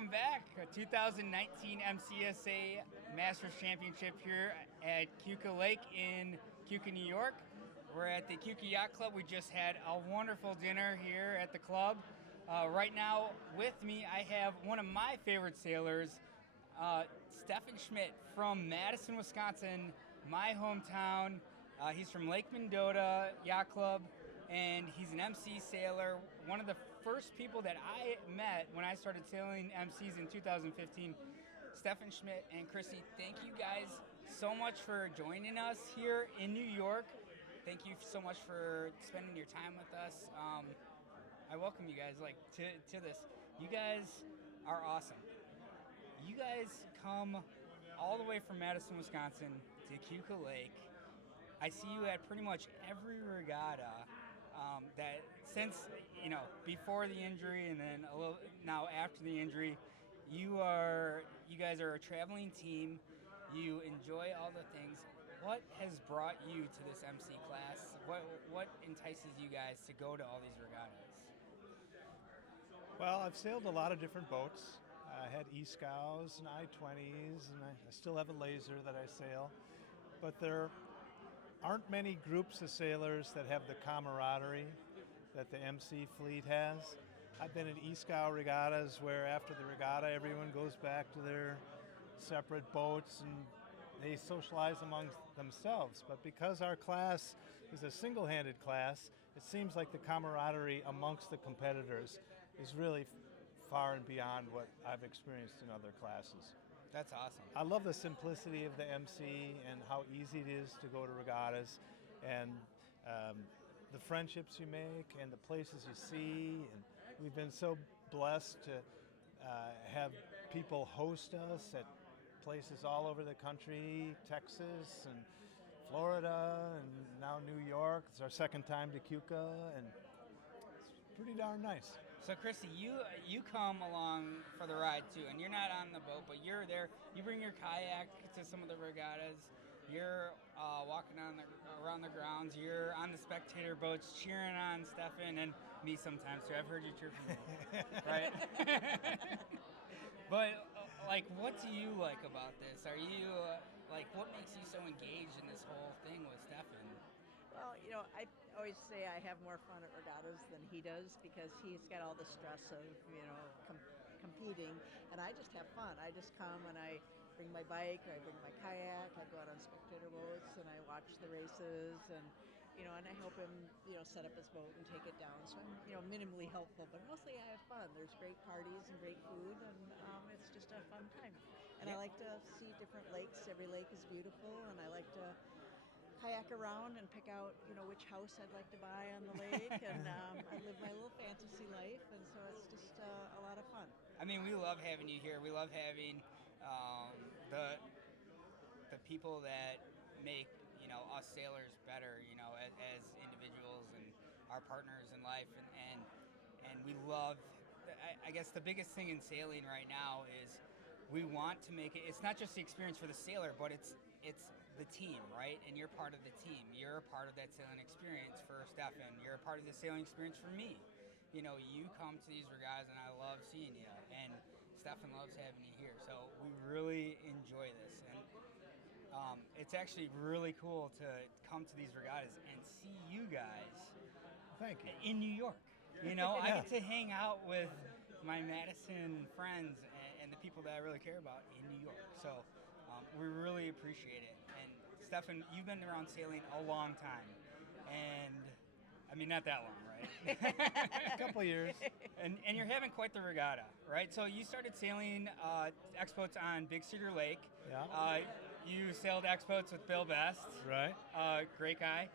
welcome back. 2019 MCSA Masters Championship here at Keuka Lake in Keuka, New York. We're at the Keuka Yacht Club. We just had a wonderful dinner here at the club. Right now with me I have one of my favorite sailors, Stefan Schmidt from Madison, Wisconsin, my hometown. He's from Lake Mendota Yacht Club, and he's an MC sailor. One of the first people that I met when I started sailing MCs in 2015. Stefan Schmidt and Kristi, thank you guys so much for joining us here in New York. Thank you so much for spending your time with us. I welcome you guys to this. You guys are awesome. You guys come all the way from Madison, Wisconsin to Keuka Lake. I see you at pretty much every regatta that since, before the injury and then a little now after the injury, you guys are a traveling team. You enjoy all the things. What has brought you to this MC class? What entices you guys to go to all these regattas? Well, I've sailed a lot of different boats. I had E-Scows and I-20s, and I still have a laser that I sail. But there aren't many groups of sailors that have the camaraderie that the MC fleet has. I've been at E-Scow regattas where after the regatta everyone goes back to their separate boats and they socialize amongst themselves. But because our class is a single-handed class, it seems like the camaraderie amongst the competitors is really far and beyond what I've experienced in other classes. That's awesome. I love the simplicity of the MC and how easy it is to go to regattas, and the friendships you make and the places you see. And we've been so blessed to have people host us at places all over the country, Texas and Florida and now New York. It's our second time to Keuka, and it's pretty darn nice. So Kristi, you come along for the ride too, and you're not on the boat, but you're there. You bring your kayak to some of the regattas. You're walking around the grounds. You're on the spectator boats cheering on Stefan and me sometimes too. I've heard you cheer for me, right? But what do you like about this? Are you what makes you so engaged in this whole thing with Stefan? Well, I always say I have more fun at regattas than he does because he's got all the stress of, competing, and I just have fun. I just come and I bring my bike or I bring my kayak, I go out on spectator boats and I watch the races and I help him, set up his boat and take it down. So I'm, minimally helpful, but mostly I have fun. There's great parties and great food, and it's just a fun time. And I like to see different lakes. Every lake is beautiful, and I like to kayak around and pick out, which house I'd like to buy on the lake, and I live my little fantasy life, and so it's just a lot of fun. I mean, we love having you here. We love having the people that make us sailors better, as individuals and our partners in life, and we love. I guess the biggest thing in sailing right now is we want to make it. It's not just the experience for the sailor, but it's the team, right? And you're part of the team. You're a part of that sailing experience for Stefan. You're a part of the sailing experience for me. You come to these regattas and I love seeing you, and Stefan loves having you here. So we really enjoy this, and it's actually really cool to come to these regattas and see you guys. Thank you. In New York. I get to hang out with my Madison friends and the people that I really care about in New York. So we really appreciate it. And Stefan, you've been around sailing a long time. And I mean, not that long, right? A couple years. And you're having quite the regatta, right? So you started sailing X-boats on Big Cedar Lake. Yeah. You sailed X-boats with Bill Best. Right. Great guy.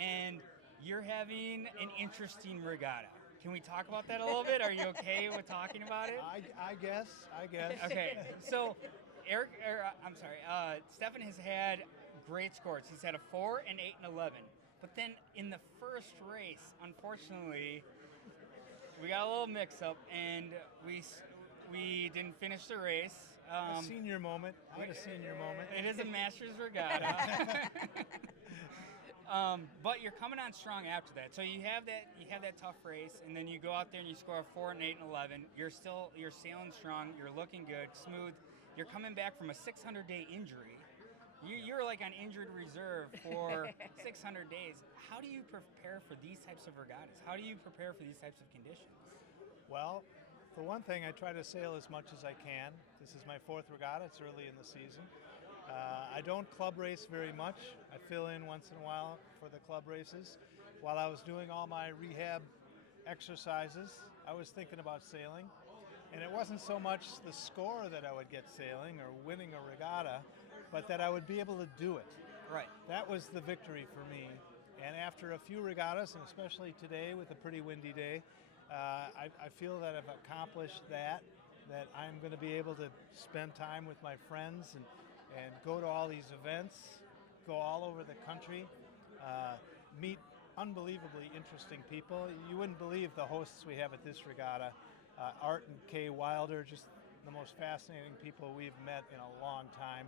And you're having an interesting regatta. Can we talk about that a little bit? Are you okay with talking about it? I guess. Okay. So Stefan has had great scores. He's had a 4, an 8, and 11. But then in the first race, unfortunately, we got a little mix-up, and we didn't finish the race. A senior moment. I had a senior moment. It is a Masters regatta. But you're coming on strong after that. So you have that tough race, and then you go out there and you score a 4 and 8 and 11. You're sailing strong. You're looking good, smooth. You're coming back from a 600-day injury. You're like on injured reserve for 600 days. How do you prepare for these types of regattas? How do you prepare for these types of conditions? Well, for one thing, I try to sail as much as I can. This is my 4th regatta. It's early in the season. I don't club race very much. I fill in once in a while for the club races. While I was doing all my rehab exercises, I was thinking about sailing. And it wasn't so much the score that I would get sailing or winning a regatta, but that I would be able to do it. Right. That was the victory for me. And after a few regattas, and especially today with a pretty windy day, I feel that I've accomplished that I'm going to be able to spend time with my friends and go to all these events, go all over the country, meet unbelievably interesting people. You wouldn't believe the hosts we have at this regatta. Art and Kay Wilder, just the most fascinating people we've met in a long time.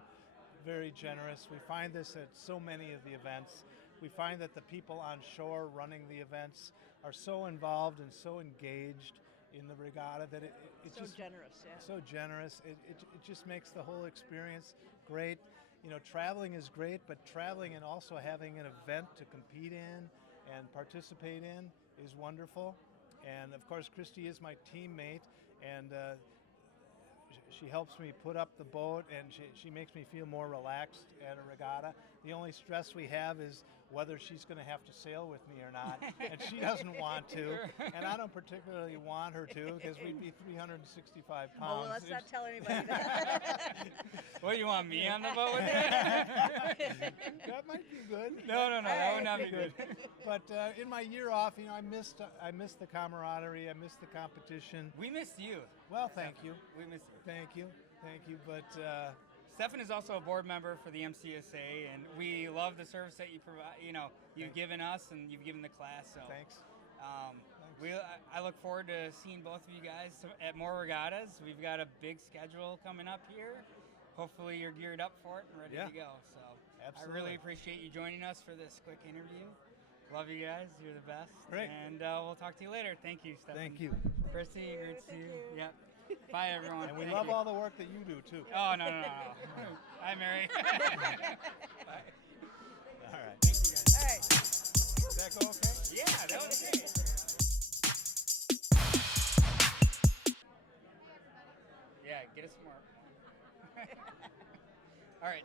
Very generous. We find this at so many of the events. We find that the people on shore running the events are so involved and so engaged in the regatta that it's so just generous, yeah. so generous. It just makes the whole experience great. You know, traveling is great, but traveling and also having an event to compete in and participate in is wonderful. And of course, Kristi is my teammate, and she helps me put up the boat, and she makes me feel more relaxed at a regatta. The only stress we have is whether she's going to have to sail with me or not, and she doesn't want to, and I don't particularly want her to because we'd be 365 pounds. Oh, well, let's not tell anybody that. What, you want me on the boat with you? That might be good. No, that would not be good. But in my year off, you know, I missed the camaraderie. I missed the competition. We missed you. Well, thank you. We missed you. Thank you. But Stefan is also a board member for the MCSA, and we love the service that you provide. You know, you've given us and you've given the class. So thanks. I look forward to seeing both of you guys at more regattas. We've got a big schedule coming up here. Hopefully, you're geared up for it and ready to go. So absolutely. I really appreciate you joining us for this quick interview. Love you guys. You're the best. Great. And we'll talk to you later. Thank you, Stefan. Thank you. Kristi, great to see you. Yep. Bye, everyone. And we Thank love you. all the work that you do, too. Oh, no. Hi, Mary. Bye. All right. Thank you, guys. All right. Did that go okay? Yeah, that was great. Yeah, get us more. All right.